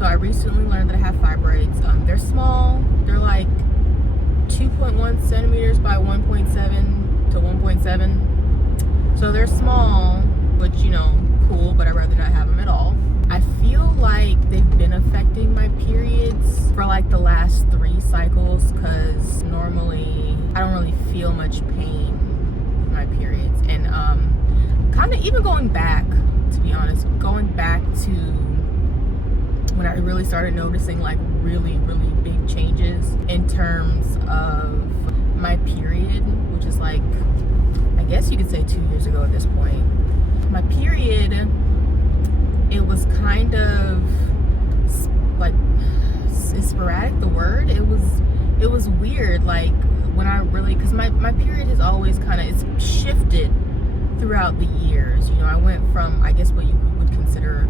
So I recently learned that I have fibroids. They're small. They're like 2.1 centimeters by 1.7 to 1.7. So they're small, which, you know, cool, but I'd rather not have them at all. I feel like they've been affecting my periods for like the last 3 cycles, because normally I don't really feel much pain with my periods. And kind of even going back, to be honest, going back to when I really started noticing like really big changes in terms of my period, which is like, I guess you could say 2 years ago at this point. My period, it was kind of like, is sporadic the word? It was weird, like when I really, because my period has always kind of, it's shifted throughout the years. You know, I went from, I guess what you would consider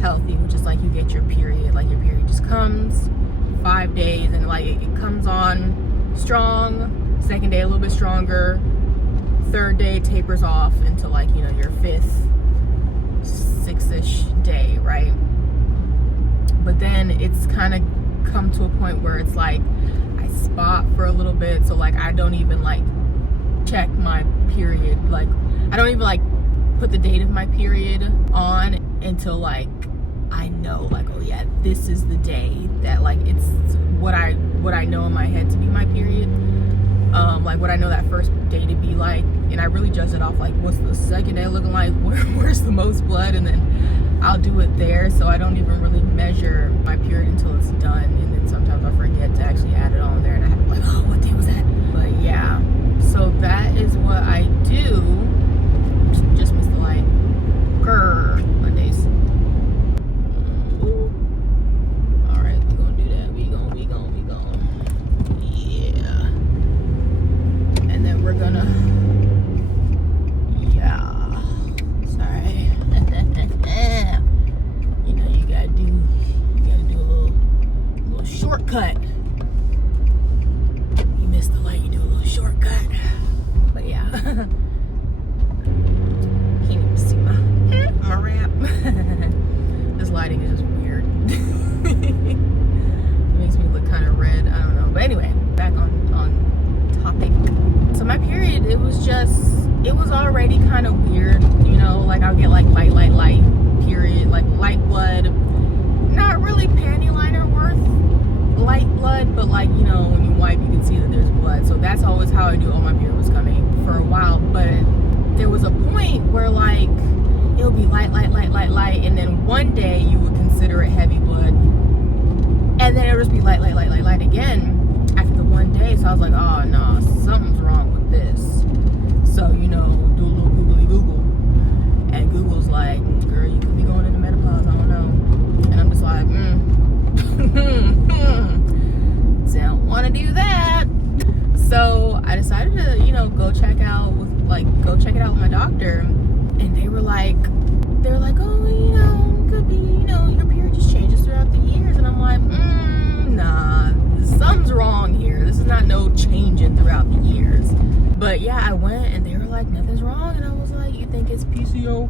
healthy, which is like you get your period, like your period just comes 5 days and like it comes on strong, second day a little bit stronger, third day tapers off into like, you know, your 5th, 6th-ish day, right? But then it's kind of come to a point where it's like I spot for a little bit, so like I don't even like check my period, like I don't even like put the date of my period on until like I know, like, oh yeah, this is the day that like it's what I know in my head to be my period, like what I know that first day to be like, and I really judge it off like what's the second day looking like, where's the most blood, and then I'll do it there. So I don't even really measure my period until it's done, and then sometimes I forget to actually add it on there, and I have to be like, oh, what day was that? But yeah, so that is what I do. Just missed the light. Grrr, Mondays. All right, we gonna do that. We gonna. Yeah. And then we're gonna. Yeah. Sorry. You know, you gotta do a little shortcut. You missed the light. You do a little shortcut. But yeah. Can't even see my wrap. This lighting is just weird. It makes me look kind of red. I don't know. But anyway, back on topic. So my period, it was already kind of weird, you know, like I'll get like light period, like light blood, not really panty liner worth light blood, but like, you know, when you wipe you can see that there's blood. So that's always how I knew, oh, my period was coming for a while. But there was a point where like it'll be light, and then one day you would consider it heavy blood, and then it'll just be light again after the one day. So I was like, oh no, something's wrong with this. So, you know, do a little googly Google, and Google's like, girl, you could be going into menopause, I don't know. And I'm just like, don't want to do that. So I decided to, you know, go check it out with my doctor, and they were like, oh, you know, could be, you know, your period just changes throughout the years. And I'm like, nah, something's wrong here. This is not no changing throughout the years. But yeah, I went and they were like, nothing's wrong. And I was like, you think it's PCO?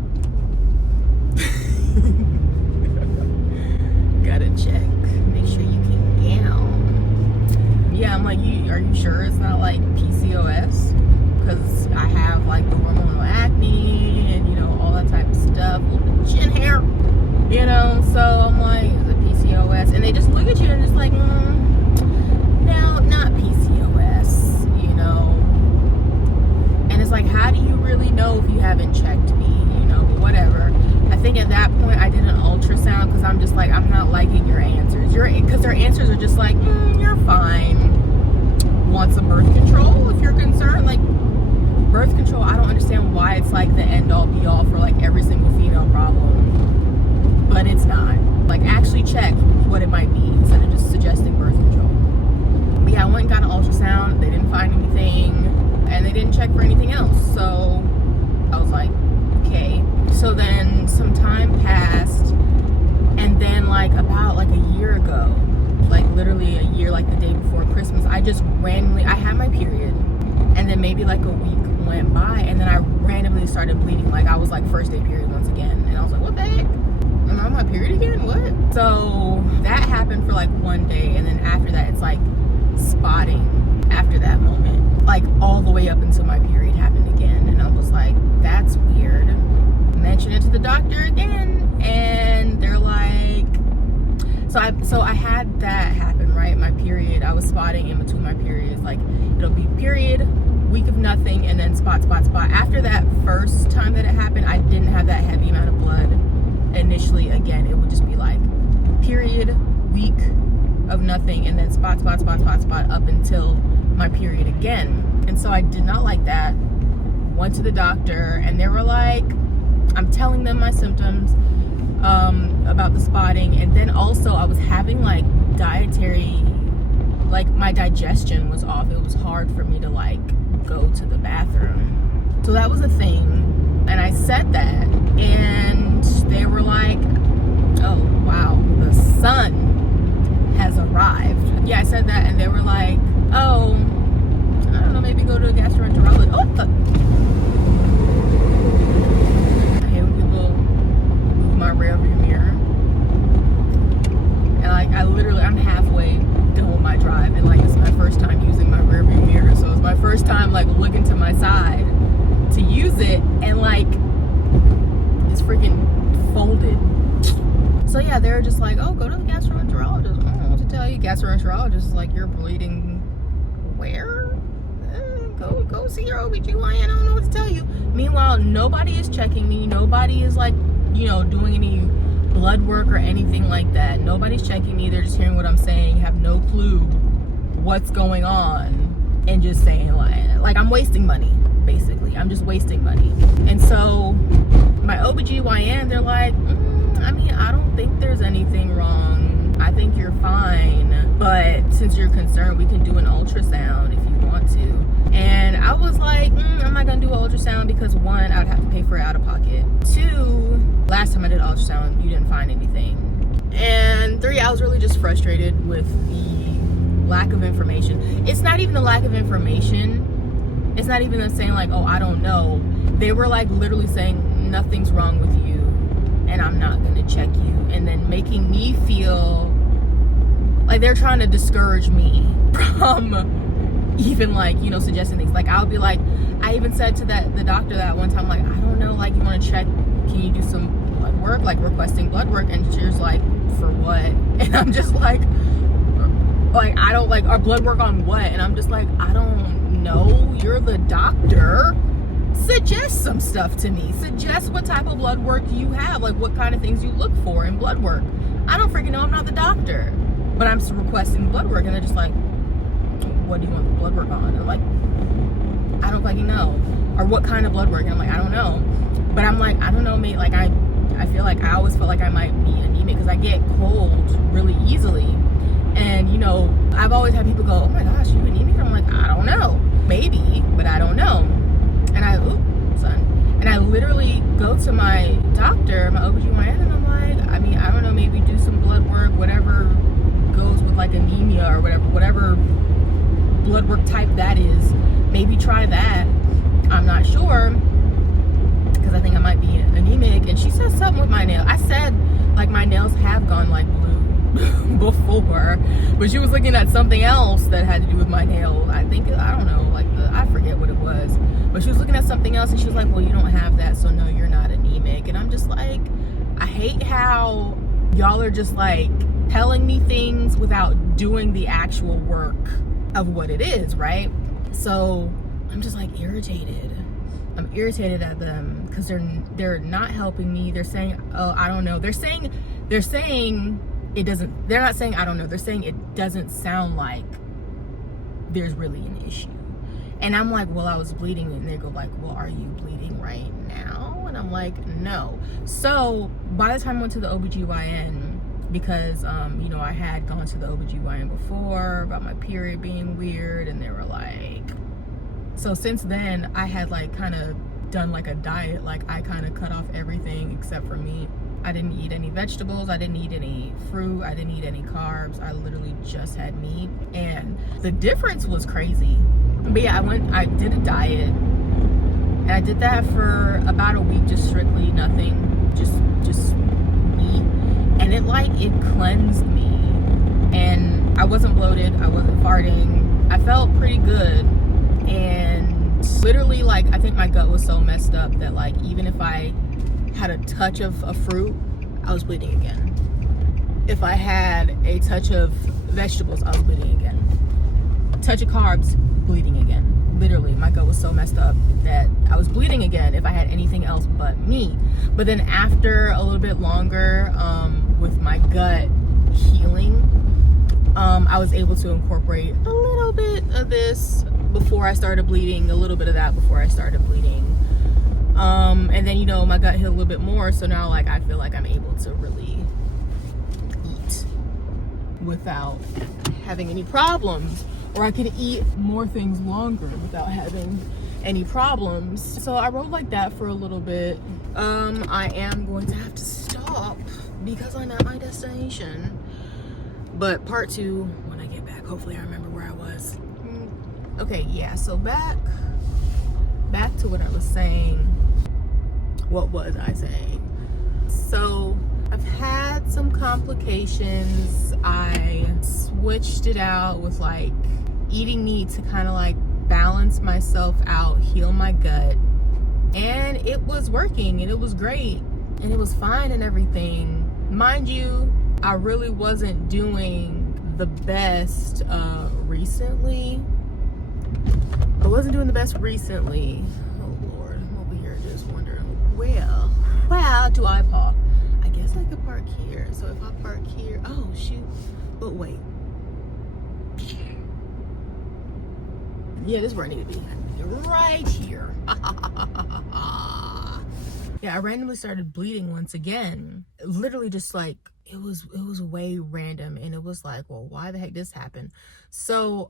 Gotta check, make sure you can gown. Yeah, I'm like, are you sure it's not like PCOS? Because I have like the hormonal acne and, you know, all that type of stuff, a little bit of chin hair, you know. So I'm like, is it PCOS? And they just look at you and just like, no, not PCOS, you know. And it's like, how do you really know if you haven't checked me, you know? But whatever. I think at that point I did an ultrasound, because I'm just like, I'm not liking your answers. Because their answers are just like, you're fine. Want some birth control if you're concerned? Like, birth control, I don't understand why it's like the end all be all for like every single female problem, but it's not. Like, actually check what it might be instead of just suggesting birth control. But yeah, I went and got an ultrasound. They didn't find anything, and they didn't check for anything else. So I was like, okay. So then some time passed, and then like about like a year ago, like literally a year, like the day before Christmas, I just randomly, I had my period, and then maybe like a week went by, and then I randomly started bleeding. Like, I was like first day period once again, and I was like, what the heck? Am I on my period again? What? So happened for like one day, and then after that it's like spotting after that moment, like all the way up until my period happened again. And I was like, that's weird. Mention it to the doctor again, and they're like, so I had that happen, right? My period, I was spotting in between my periods. Like, it'll be period, week of nothing, and then spot. After that first time that it happened, I didn't have that heavy amount of blood initially. Again, it would just be like period, week of nothing, and then spot up until my period again. And so I did not like that. Went to the doctor, and they were like, I'm telling them my symptoms about the spotting, and then also I was having like dietary, like my digestion was off. It was hard for me to like go to the bathroom. So that was a thing, and I said that, and they were like, oh wow, the sun has arrived. Yeah, I said that, and they were like, oh, I don't know, maybe go to a gastroenterologist. Oh, what the? I hate when people move my rear view mirror. And like, I'm halfway done with my drive, and like, it's my first time using my rear view mirror. So it's my first time like looking to my side to use it, and like, it's freaking folded. So yeah, they were just like, oh, go to the gastroenterologist. I don't know what to tell you. Gastroenterologist is like, you're bleeding where? Go see your OBGYN. I don't know what to tell you. Meanwhile, nobody is checking me. Nobody is like, you know, doing any blood work or anything like that. Nobody's checking me. They're just hearing what I'm saying, have no clue what's going on, and just saying like I'm wasting money, basically. I'm just wasting money. And so my OBGYN, they're like, I mean, I don't think there's anything wrong. I think you're fine. But since you're concerned, we can do an ultrasound if you want to. And I was like, I'm not gonna do an ultrasound because one, I'd have to pay for it out of pocket. Two, last time I did an ultrasound, you didn't find anything. And three, I was really just frustrated with the lack of information. It's not even the lack of information. It's not even them saying like, oh, I don't know. They were like literally saying nothing's wrong with you, and I'm not gonna check you, and then making me feel like they're trying to discourage me from even like, you know, suggesting things. Like, I'll be like, I even said to the doctor that one time, like, I don't know, like, you want to check, can you do some blood work, like requesting blood work? And she was like, for what? And I'm just like I don't like, our blood work on what? And I'm just like, I don't know, you're the doctor. Suggest some stuff to me. Suggest what type of blood work you have, like what kind of things you look for in blood work. I don't freaking know, I'm not the doctor, but I'm just requesting blood work, and they're just like, what do you want blood work on? And I'm like, I don't fucking know. Or what kind of blood work? And I'm like, I don't know. But I'm like, I don't know, mate. Like, I feel like I always felt like I might be anemic because I get cold really easily. And, you know, I've always had people go, oh my gosh, you anemic? I'm like, I don't know. Maybe, but I don't know. And I literally go to my doctor, my OBGYN, and I'm like, I mean, I don't know, maybe do some blood work, whatever goes with like anemia or whatever blood work type that is. Maybe try that. I'm not sure, because I think I might be anemic. And she said something with my nail. I said, like, my nails have gone like blue before, but she was looking at something else that had to do with my nail. I don't know, like I forget what it was, but she was looking at something else, and she was like, well, you don't have that, so no, you're not anemic. And I'm just like, I hate how y'all are just like telling me things without doing the actual work of what it is, right? So I'm just like irritated. I'm irritated at them because they're not helping me. They're saying, oh, I don't know. They're saying it doesn't, they're not saying I don't know. They're saying it doesn't sound like there's really an issue. And I'm like, well, I was bleeding. And they go like, well, are you bleeding right now? And I'm like, no. So by the time I went to the OBGYN, because you know, I had gone to the OBGYN before about my period being weird, and they were like, so since then I had like kind of done like a diet. Like, I kind of cut off everything except for meat. I didn't eat any vegetables, I didn't eat any fruit, I didn't eat any carbs. I literally just had meat, and the difference was crazy. But yeah, I did a diet, and I did that for about a week, just strictly nothing, just meat. And it cleansed me. I wasn't bloated, I wasn't farting, I felt pretty good. And literally, like, I think my gut was so messed up that, like, even if I had a touch of a fruit, I was bleeding again. If I had a touch of vegetables, I was bleeding again. Touch of carbs, bleeding again. Literally, my gut was so messed up that I was bleeding again if I had anything else but meat. But then after a little bit longer, with my gut healing, I was able to incorporate a little bit of this before I started bleeding, a little bit of that before I started bleeding. And then, you know, my gut healed a little bit more, so now, like, I feel like I'm able to really eat without having any problems, or I could eat more things longer without having any problems. So I rode like that for a little bit. I am going to have to stop because I'm at my destination. But part 2, when I get back, hopefully I remember where I was. Okay, yeah, so back to what I was saying. What was I saying? So I've had some complications. I switched it out with like eating meat to kind of like balance myself out, heal my gut. And it was working, and it was great, and it was fine and everything. Mind you, I really wasn't doing the best recently. I wasn't doing the best recently. Oh Lord, I'm over here just wondering, where do I park? I guess I could park here. So if I park here, oh shoot, but wait. Yeah, this is where I need to be. Right here. Yeah, I randomly started bleeding once again. Literally just like, it was way random, and it was like, well, why the heck this happened? So,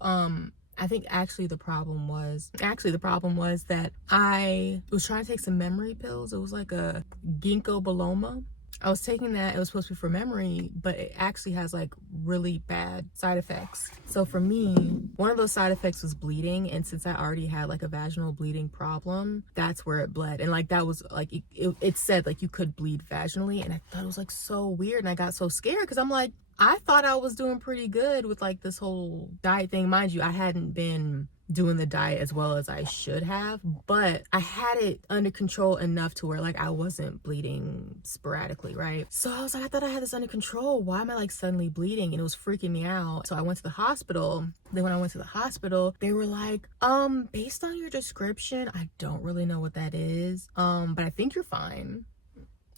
I think actually the problem was that I was trying to take some memory pills. It was like a ginkgo biloba. I was taking that. It was supposed to be for memory, but it actually has like really bad side effects. So for me, one of those side effects was bleeding. And since I already had like a vaginal bleeding problem, that's where it bled. And like, that was like, it said like you could bleed vaginally. And I thought it was like so weird. And I got so scared because I'm like, I thought I was doing pretty good with like this whole diet thing. Mind you, I hadn't been doing the diet as well as I should have, but I had it under control enough to where like I wasn't bleeding sporadically, right? So I was like, I thought I had this under control. Why am I like suddenly bleeding? And it was freaking me out. So I went to the hospital. Then when I went to the hospital, they were like, based on your description, I don't really know what that is, but I think you're fine.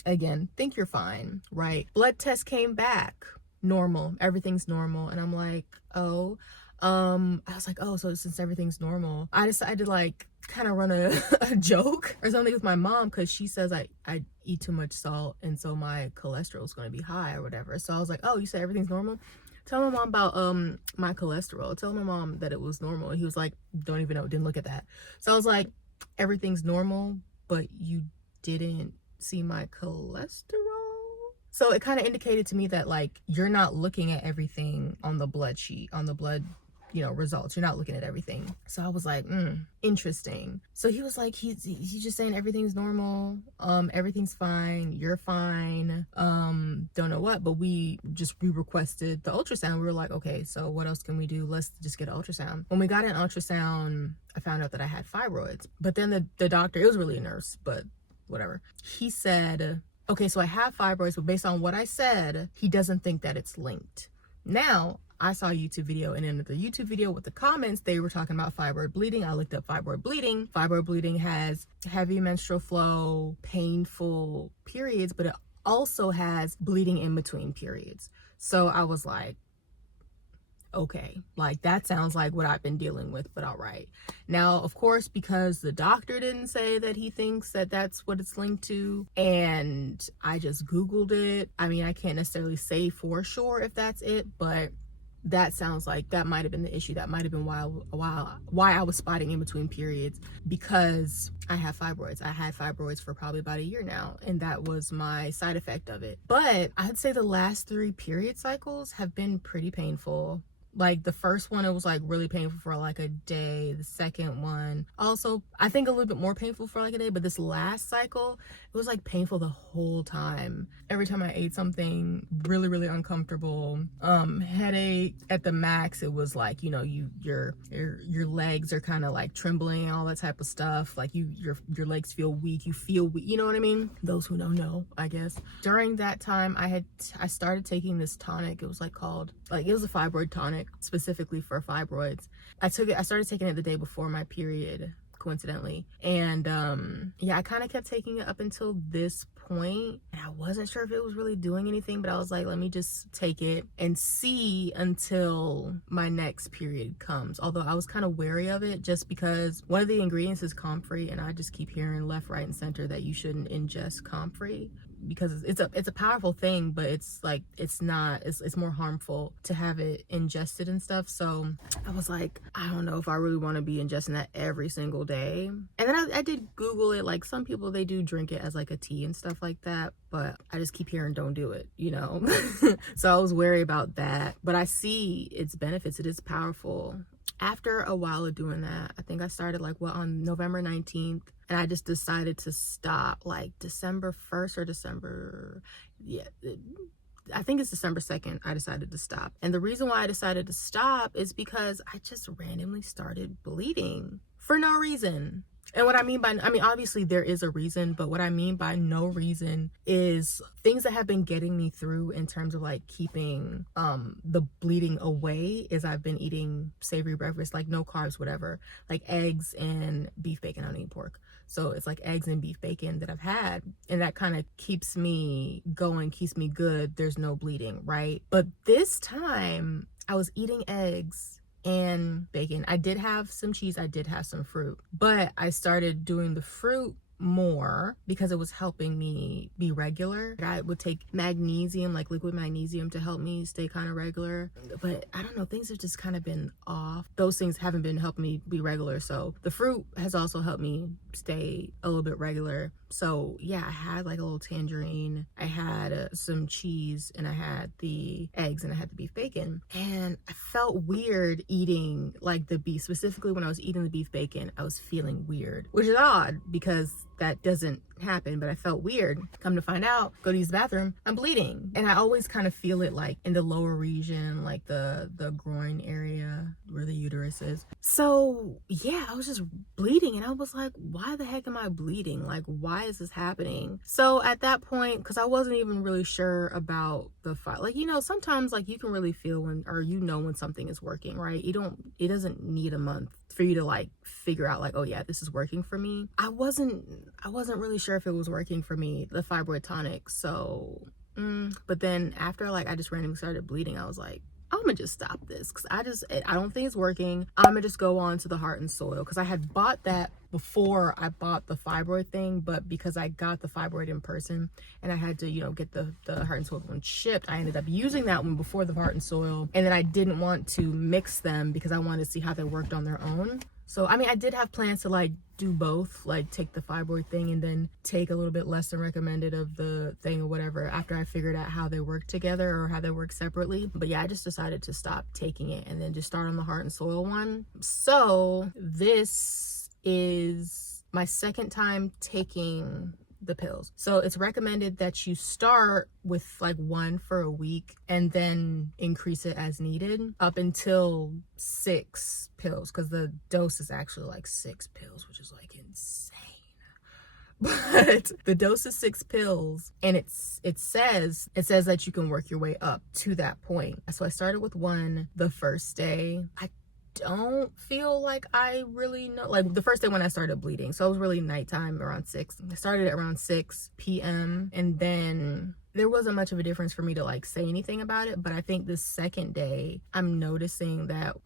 Again, think you're fine, right? Blood test came back normal, everything's normal. And I'm like, oh, I was like, oh, so since everything's normal, I decided to like kind of run a joke or something with my mom, because she says I eat too much salt, and so my cholesterol is going to be high or whatever. So I was like, oh, you said everything's normal? Tell my mom about my cholesterol. Tell my mom that it was normal. And he was like, don't even know, didn't look at that. So I was like, everything's normal, but you didn't see my cholesterol? So it kind of indicated to me that like you're not looking at everything on the blood sheet, on the blood, you know, results. You're not looking at everything. So I was like, interesting. So he was like, he's just saying everything's normal, everything's fine, you're fine, don't know what, but we requested the ultrasound. We were like, okay, so what else can we do? Let's just get an ultrasound. When we got an ultrasound, I found out that I had fibroids. But then the doctor, it was really a nurse, but whatever, he said, okay, so I have fibroids, but based on what I said, he doesn't think that it's linked. Now, I saw a YouTube video, and in the YouTube video with the comments, they were talking about fibroid bleeding. I looked up fibroid bleeding. Fibroid bleeding has heavy menstrual flow, painful periods, but it also has bleeding in between periods. So I was like, okay, like that sounds like what I've been dealing with, but all right. Now, of course, because the doctor didn't say that he thinks that that's what it's linked to, and I just Googled it. I mean, I can't necessarily say for sure if that's it, but that sounds like that might have been the issue. That might have been why I was spotting in between periods, because I have fibroids. I had fibroids for probably about a year now, and that was my side effect of it. But I'd say the last 3 period cycles have been pretty painful. Like the first one, it was like really painful for like a day. The second one, also, I think a little bit more painful for like a day. But this last cycle, it was like painful the whole time. Every time I ate something, really, really uncomfortable. Headache at the max. It was like, you know, your legs are kind of like trembling and all that type of stuff. Like your legs feel weak. You feel weak. You know what I mean? Those who know, I guess. During that time, I started taking this tonic. It was like called, like, it was a fibroid tonic specifically for fibroids. I started taking it the day before my period, coincidentally. And yeah, I kind of kept taking it up until this point, and I wasn't sure if it was really doing anything, but I was like, let me just take it and see until my next period comes. Although I was kind of wary of it, just because one of the ingredients is comfrey, and I just keep hearing left, right, and center that you shouldn't ingest comfrey, because it's a powerful thing, but it's like, it's more harmful to have it ingested and stuff. So I was like, I don't know if I really want to be ingesting that every single day. And then I did Google it. Like, some people, they do drink it as like a tea and stuff like that, but I just keep hearing don't do it, you know. So I was wary about that, but I see its benefits. It is powerful. After a while of doing that, I think I started like on November 19th, and I just decided to stop like December 1st or December, yeah, I think it's December 2nd, I decided to stop. And the reason why I decided to stop is because I just randomly started bleeding for no reason. And what I mean by, obviously there is a reason, but what I mean by no reason is things that have been getting me through in terms of like keeping the bleeding away is I've been eating savory breakfast, like no carbs, whatever, like eggs and beef bacon. I don't eat pork. So it's like eggs and beef bacon that I've had, and that kind of keeps me going, keeps me good. There's no bleeding, right? But this time I was eating eggs and bacon. I did have some cheese, I did have some fruit, but I started doing the fruit more because it was helping me be regular. I would take magnesium, like liquid magnesium, to help me stay kind of regular, but I don't know, things have just kind of been off. Those things haven't been helping me be regular, so the fruit has also helped me stay a little bit regular. So yeah, I had like a little tangerine, I had some cheese, and I had the eggs, and I had the beef bacon, and I felt weird eating like the beef. Specifically when I was eating the beef bacon, I was feeling weird, which is odd because that doesn't happen, but I felt weird. Come to find out, go to use the bathroom, I'm bleeding. And I always kind of feel it like in the lower region, like the groin area where the uterus is. So yeah, I was just bleeding, and I was like, why the heck am I bleeding? Like, why is this happening? So at that point, because I wasn't even really sure about the fight, like, you know, sometimes like you can really feel when, or you know, when something is working, right? It doesn't need a month for you to like figure out like, oh yeah, this is working for me. I wasn't really sure if it was working for me, the fibroid tonic. So but then after like I just randomly started bleeding, I was like, I'm gonna just stop this because I don't think it's working. I'm gonna just go on to the heart and soil, because I had bought that before I bought the fibroid thing, but because I got the fibroid in person and I had to, you know, get the heart and soil one shipped, I ended up using that one before the heart and soil, and then I didn't want to mix them because I wanted to see how they worked on their own. So I mean, I did have plans to like do both, like take the fibroid thing and then take a little bit less than recommended of the thing or whatever after I figured out how they work together or how they work separately. But yeah, I just decided to stop taking it and then just start on the heart and soil one. So this is my second time taking the pills. So it's recommended that you start with like one for a week and then increase it as needed up until 6 pills, because the dose is actually like 6 pills, which is like insane. But the dose is 6 pills, and it says that you can work your way up to that point. So I started with 1 the first day. I don't feel like I really know, like the first day when I started bleeding, so it was really nighttime around 6. I started at around 6 p.m. and then there wasn't much of a difference for me to like say anything about it. But I think the second day I'm noticing that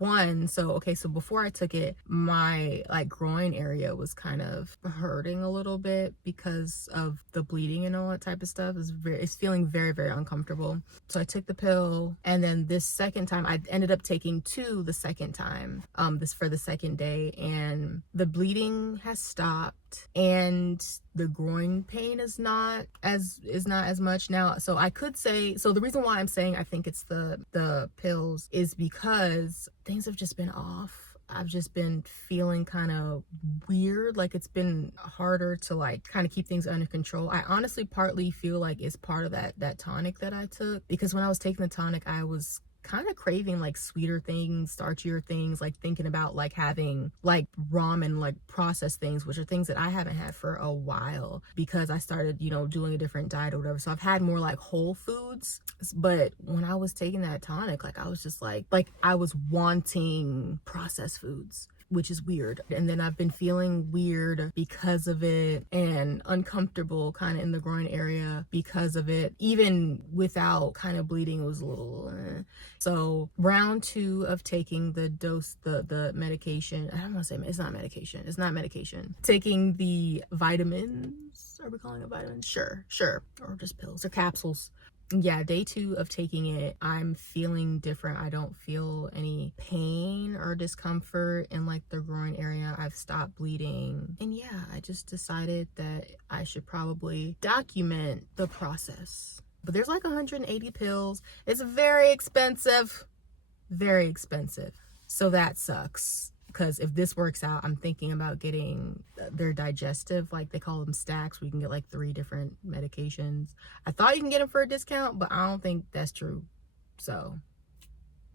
so before I took it, my like groin area was kind of hurting a little bit because of the bleeding and all that type of stuff. It's feeling very, very uncomfortable. So I took the pill, and then this second time I ended up taking 2 the second time, this for the second day, and the bleeding has stopped. and the growing pain is not as much now. So I could say, so the reason why I'm saying I think it's the pills is because things have just been off. I've just been feeling kind of weird, like it's been harder to like kind of keep things under control. I honestly partly feel like it's part of that tonic that I took, because when I was taking the tonic I was kind of craving like sweeter things, starchier things, like thinking about like having like ramen, like processed things, which are things that I haven't had for a while because I started, you know, doing a different diet or whatever. So I've had more like whole foods. But when I was taking that tonic, like I was just like I was wanting processed foods, which is weird. And then I've been feeling weird because of it, and uncomfortable kind of in the groin area because of it. Even without kind of bleeding, it was a little So round 2 of taking the dose, the medication, I don't want to say, it's not medication, taking the vitamins. Are we calling it vitamins? Sure, or just pills or capsules. Yeah, day 2 of taking it, I'm feeling different. I don't feel any pain or discomfort in like the groin area. I've stopped bleeding. And yeah, I just decided that I should probably document the process. But there's like 180 pills. It's very expensive. So that sucks. Because if this works out, I'm thinking about getting their digestive, like they call them stacks, where you can get like 3 different medications. I thought you can get them for a discount, but I don't think that's true. So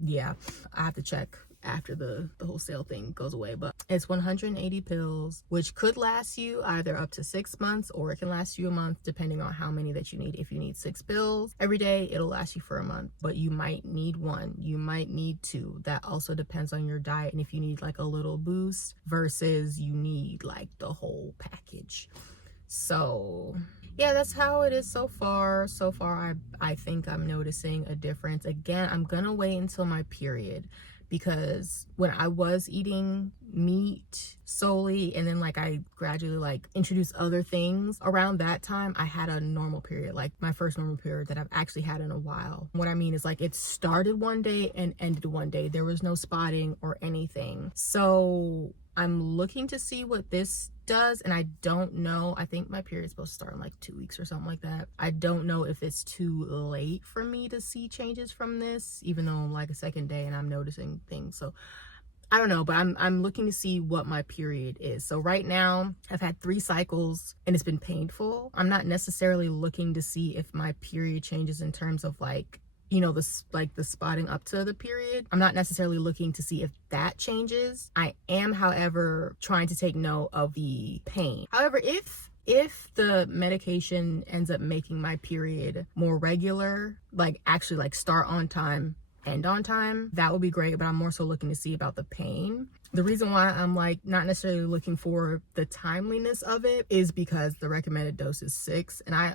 yeah, I have to check after the whole sale thing goes away. But it's 180 pills, which could last you either up to 6 months, or it can last you a month depending on how many that you need. If you need 6 pills every day, it'll last you for a month, but you might need 1, you might need 2. That also depends on your diet, and if you need like a little boost versus you need like the whole package. So yeah, that's how it is so far. I think I'm noticing a difference. Again, I'm gonna wait until my period, because when I was eating meat solely, and then like I gradually like introduced other things, around that time I had a normal period, like my first normal period that I've actually had in a while. What I mean is like it started one day and ended one day. There was no spotting or anything. So I'm looking to see what this does, and I don't know. I think my period's supposed to start in like 2 weeks or something like that. I don't know if it's too late for me to see changes from this, even though I'm like a second day and I'm noticing things. So I don't know, but I'm looking to see what my period is. So right now I've had 3 cycles and it's been painful. I'm not necessarily looking to see if my period changes in terms of like, you know, the spotting up to the period. I'm not necessarily looking to see if that changes. I am, however, trying to take note of the pain. However, if the medication ends up making my period more regular, like actually like start on time, end on time, that would be great. But I'm more so looking to see about the pain. The reason why I'm like not necessarily looking for the timeliness of it is because the recommended dose is 6, and I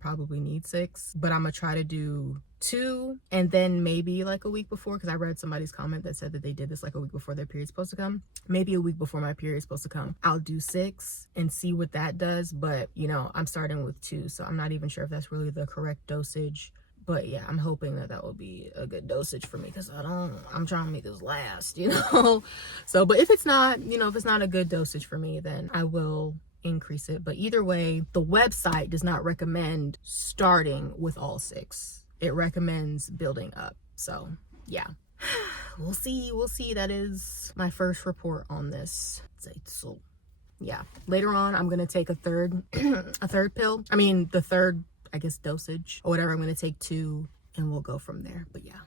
probably need 6, but I'm gonna try to do 2, and then maybe like a week before, because I read somebody's comment that said that they did this like a week before their period's supposed to come. Maybe a week before my period's supposed to come, I'll do 6 and see what that does. But you know, I'm starting with 2, so I'm not even sure if that's really the correct dosage. But yeah, I'm hoping that will be a good dosage for me, because I'm trying to make this last, you know. So, but if it's not, you know, if it's not a good dosage for me, then I will increase it. But either way, the website does not recommend starting with all 6. It recommends building up. So yeah, we'll see. That is my first report on this. So yeah, later on I'm gonna take a third pill. I mean the third, I guess, dosage or whatever. I'm gonna take 2 and we'll go from there. But yeah.